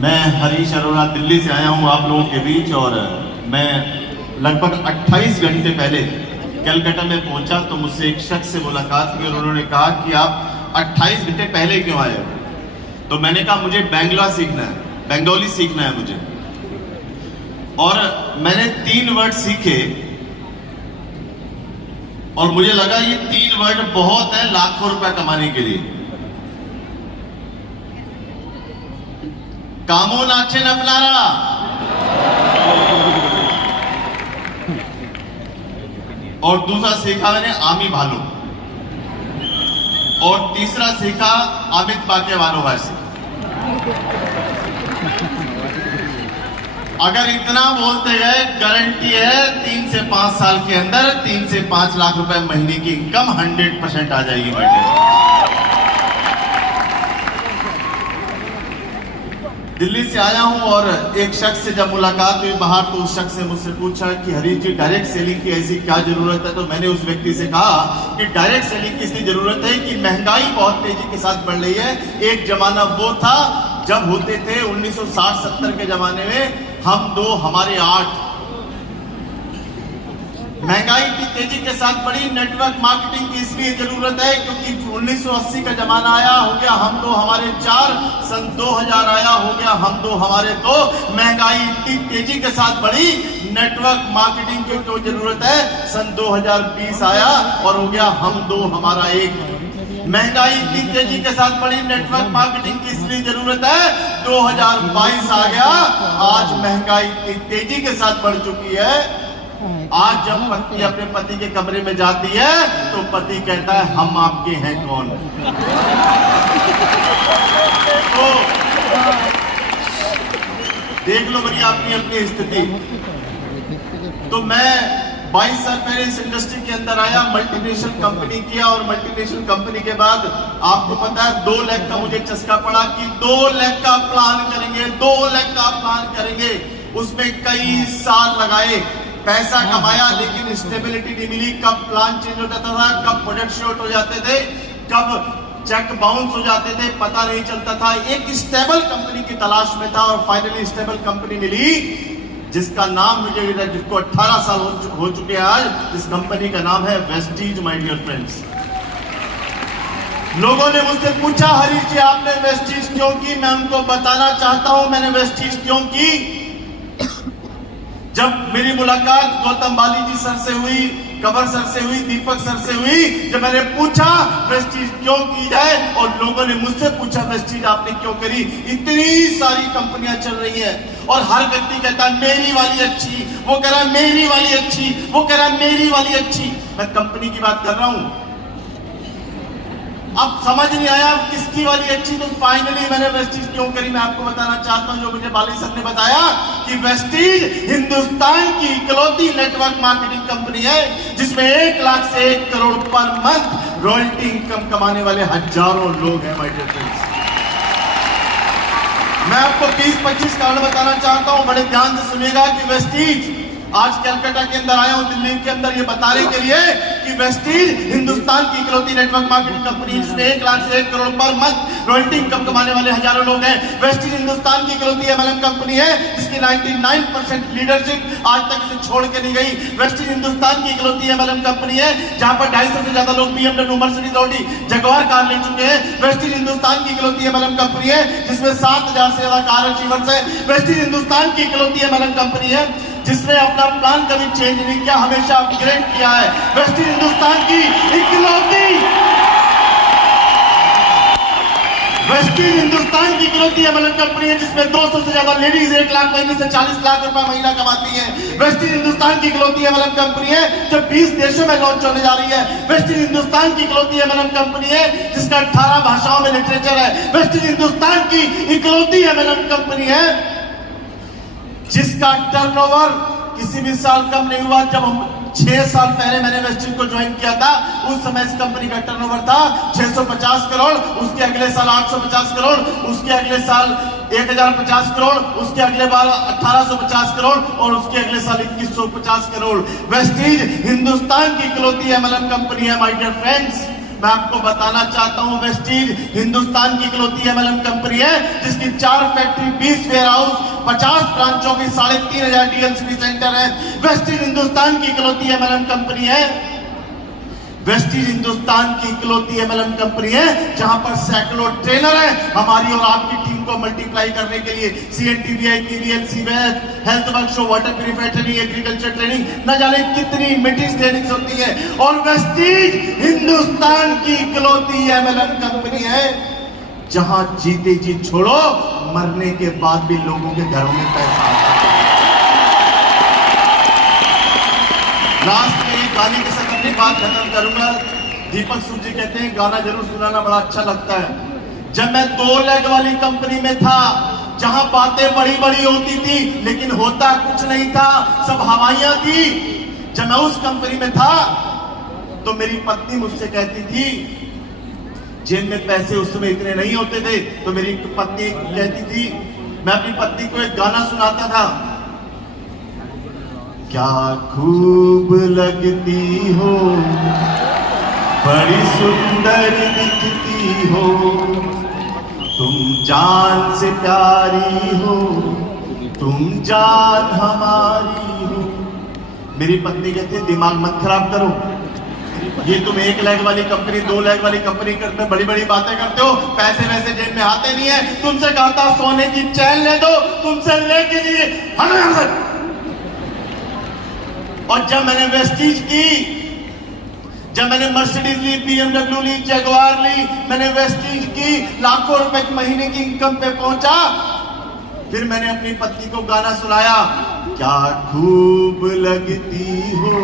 मैं हरीश अरोड़ा दिल्ली से आया हूं आप लोगों के बीच और मैं लगभग 28 घंटे पहले कलकत्ता में पहुंचा तो मुझसे एक शख्स से मुलाकात की और उन्होंने कहा कि आप 28 घंटे पहले क्यों आए हो। तो मैंने कहा मुझे बंगला सीखना है, बंगाली सीखना है मुझे। और मैंने 3 वर्ड सीखे और मुझे लगा ये 3 वर्ड बहुत है लाखों रुपए कमाने के लिए। कामो नाचे अपनारा, और दूसरा सीखा मैंने आमी भालू, और तीसरा सीखा अमित बाके वालो भाषी। अगर इतना बोलते गए गारंटी है 3 से 5 साल के अंदर 3 से 5 लाख रुपए महीने की इनकम 100% आ जाएगी बेटे। दिल्ली से आया हूं और एक शख्स से जब मुलाकात हुई बाहर तो उस शख्स ने मुझसे पूछा कि हरीश जी डायरेक्ट सेलिंग की ऐसी क्या जरूरत है। तो मैंने उस व्यक्ति से कहा कि डायरेक्ट सेलिंग की इसलिए जरूरत है कि महंगाई बहुत तेजी के साथ बढ़ रही है। एक जमाना वो था जब होते थे 1960-70 के जमाने में हम 2 हमारे 8। महंगाई की तेजी के साथ बड़ी नेटवर्क मार्केटिंग की इसलिए जरूरत है क्योंकि 1980 का जमाना आया, हो गया हम 2 हमारे 4, सन 2000 आया, हो गया हम 2 हमारे 2। महंगाई इतनी तेजी के साथ बढ़ी, नेटवर्क मार्केटिंग की जो जरूरत है सन 2020 आया और हो गया हम 2 हमारा 1। महंगाई इतनी तेजी के साथ बढ़ी, नेटवर्क मार्केटिंग की इसलिए जरूरत है, 2022 आ गया। आज महंगाई इतनी तेजी के साथ बढ़ चुकी है, आज जब पत्नी अपने पति के कमरे में जाती है तो पति कहता है हम आपके हैं कौन। तो देख लो मेरी अपनी अपनी स्थिति। तो मैं 22 साल पहले इस इंडस्ट्री के अंदर आया, मल्टीनेशनल कंपनी किया और मल्टीनेशनल कंपनी के बाद आपको पता है 2 लाख का मुझे चस्का पड़ा कि 2 लाख का प्लान करेंगे, 2 लाख का प्लान करेंगे। उसमें कई साल लगाए, पैसा कमाया लेकिन स्टेबिलिटी नहीं मिली। कब प्लान चेंज हो जाता था, कब प्रोजेक्ट शॉर्ट हो जाते थे, कब चेक बाउंस हो जाते थे, पता नहीं चलता था। एक स्टेबल कंपनी की तलाश में था और फाइनली स्टेबल कंपनी मिली जिसका नाम मुझे जिसको 18 साल हो चुके हैं आज। इस कंपनी का नाम है वेस्टीज। माय डियर फ्रेंड्स, लोगों ने मुझसे पूछा हरीश जी आपने वेस्टीज क्यों की। मैं उनको बताना चाहता हूं मैंने वेस्टीज क्यों की। जब मेरी मुलाकात गौतम बाली जी सर से हुई, कबर सर से हुई, दीपक सर से हुई, जब मैंने पूछा वेस्टीज क्यों की जाए और लोगों ने मुझसे पूछा वेस्टीज आपने क्यों करी। इतनी सारी कंपनियां चल रही हैं और हर व्यक्ति कहता है मेरी वाली अच्छी, वो कह रहा है मेरी वाली अच्छी, वो कह रहा है मेरी वाली अच्छी। मैं कंपनी की बात कर रहा हूं, अब समझ नहीं आया किसकी वाली अच्छी। तो फाइनली मैंने वेस्टीज क्यों करी मैं आपको बताना चाहता हूं। जो मुझे बाली सर ने बताया कि वेस्टीज हिंदुस्तान की इकलौती नेटवर्क मार्केटिंग कंपनी है जिसमें 1 लाख से 1 crore per month royalty income कमाने वाले हजारों लोग हैं। माय डियर फ्रेंड्स, मैं आपको 20-25 कारण बताना चाहता हूं, बड़े ध्यान से सुनिएगा कि वेस्टीज आज कलकत्ता के अंदर आया हूं, दिल्ली के अंदर ये बताने के लिए कि वेस्टीज हिंदुस्तान की इकलौती नेटवर्क मार्केटिंग कंपनी है जिसमें 1 लाख से 1 crore per month royalty income कमाने वाले हजारों लोग हैं। वेस्टीज हिंदुस्तान की इकलौती एमएलएम कंपनी है जिसकी 99% लीडरशिप आज तक इसे छोड़ के नहीं गई। वेस्टीज हिंदुस्तान की इकलौती एमएलएम कंपनी है जहां पर 250 से ज्यादा लोग BMW, Mercedes, Audi, Jaguar car ले चुके हैं। वेस्टीज हिंदुस्तान की इकलौती एमएलएम कंपनी है जिसमें 7000 से ज्यादा कार अचीवर्स है। वेस्टीज हिंदुस्तान की इकलौती एमएलएम कंपनी है जिसने अपना प्लान कभी चेंज नहीं किया, हमेशा अपग्रेड किया है। वेस्टीज हिंदुस्तान की इकलौती वेस्टीज हिंदुस्तान की इकलौती एमएलएम कंपनी है जिसमें 200 से ज्यादा लेडीज 1 लाख महीने से 40 लाख रुपए महीना कमाती हैं। वेस्टीज हिंदुस्तान की इकलौती एमएलएम कंपनी है जो 20 देशों में लॉन्च होने जा रही है। वेस्टीज हिंदुस्तान की इकलौती एमएलएम कंपनी है जिसका 18 भाषाओं में लिटरेचर है। वेस्टीज हिंदुस्तान की इकलौती एमएलएम कंपनी है जिसका टर्नओवर किसी भी साल कम नहीं हुआ। जब हम 6 साल पहले मैंने वेस्टीज को ज्वाइन किया था उस समय इस कंपनी का टर्नओवर था 650 करोड़, उसके अगले साल 850 करोड़, उसके अगले साल 1050 करोड़, उसके अगले बार 1850 करोड़ और उसके अगले साल 2150 करोड़। वेस्टीज हिंदुस्तान की इकलौती एमएलएम कंपनी है। माय डियर फ्रेंड्स, मैं आपको बताना चाहता हूं वेस्टीज हिंदुस्तान की इकलौती एमएलएम कंपनी है जिसकी 4 फैक्ट्री, 20 वेयर हाउस, 50 ब्रांचों की 3500 डीएलसीबी सेंटर है। वेस्टीज हिंदुस्तान की इकलौती एमएलएम कंपनी है। वेस्टीज हिंदुस्तान की इकलौती एमएलएम कंपनी है जहां पर सैकड़ों ट्रेनर है हमारी और आपकी टीम को मल्टीप्लाई करने के लिए। सीएनटीवीआई, केवीएल, सीवेफ, health workshop, water purifier training, agriculture training, न जाने कितनी मीटिंग्स ट्रेनिंग्स होती है। और वेस्टीज हिंदुस्तान की इकलौती एमएलएम कंपनी है जहां जीते जी छोड़ो, मरने के बाद भी लोगों के घरों में पैसा आता है। लास्ट में एक गाने के साथ अपनी बात खत्म करूंगा। दीपक सूद जी कहते हैं गाना जरूर सुनाना बड़ा अच्छा लगता है। जब मैं 2 लेग वाली कंपनी में था जहां बातें बड़ी बड़ी होती थी लेकिन होता कुछ नहीं था, सब हवाइयां थी। जब मैं उस कंपनी में था तो मेरी पत्नी मुझसे कहती थी, जेब में पैसे उस समय इतने नहीं होते थे, तो मेरी पत्नी कहती थी, मैं अपनी पत्नी को एक गाना सुनाता था, क्या खूब लगती हो, बड़ी सुंदर दिखती हो, तुम जान से प्यारी हो, तुम जान हमारी हो। मेरी पत्नी कहती है दिमाग मत खराब करो, ये तुम 1 लेग वाली कंपनी, 2 लेग वाली कंपनी करते बड़ी बड़ी बातें करते हो, पैसे वैसे जेब में आते नहीं है। तुमसे कहा था सोने की चैन ले दो, तुमसे लेके लिए और जब मैंने वेस्टीज की, जब मैंने मर्सिडीज ली, बीएमडब्ल्यू ली, जगुआर ली, मैंने वेस्टीज की, लाखों रुपए की महीने की इनकम पे पहुंचा, फिर मैंने अपनी पत्नी को गाना सुनाया, क्या खूब लगती हो,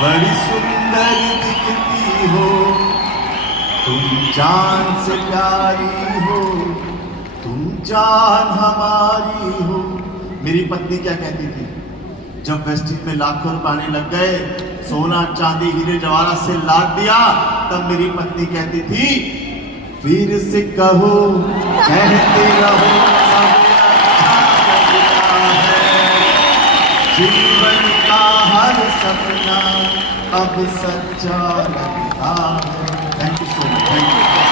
बड़ी सुंदर दिखती हो, तुम जान से प्यारी हो, तुम जान हमारी हो। मेरी पत्नी क्या कहती थी, जब वेस्टीज में लाखों रुपए आने लग गए, सोना चांदी हीरे जवाहरात से लाद दिया, तब मेरी पत्नी कहती थी, फिर से कहो, कहते रहो, जीवन का हर सपना अब सच्चा लगता है। Thank you so much, thank you.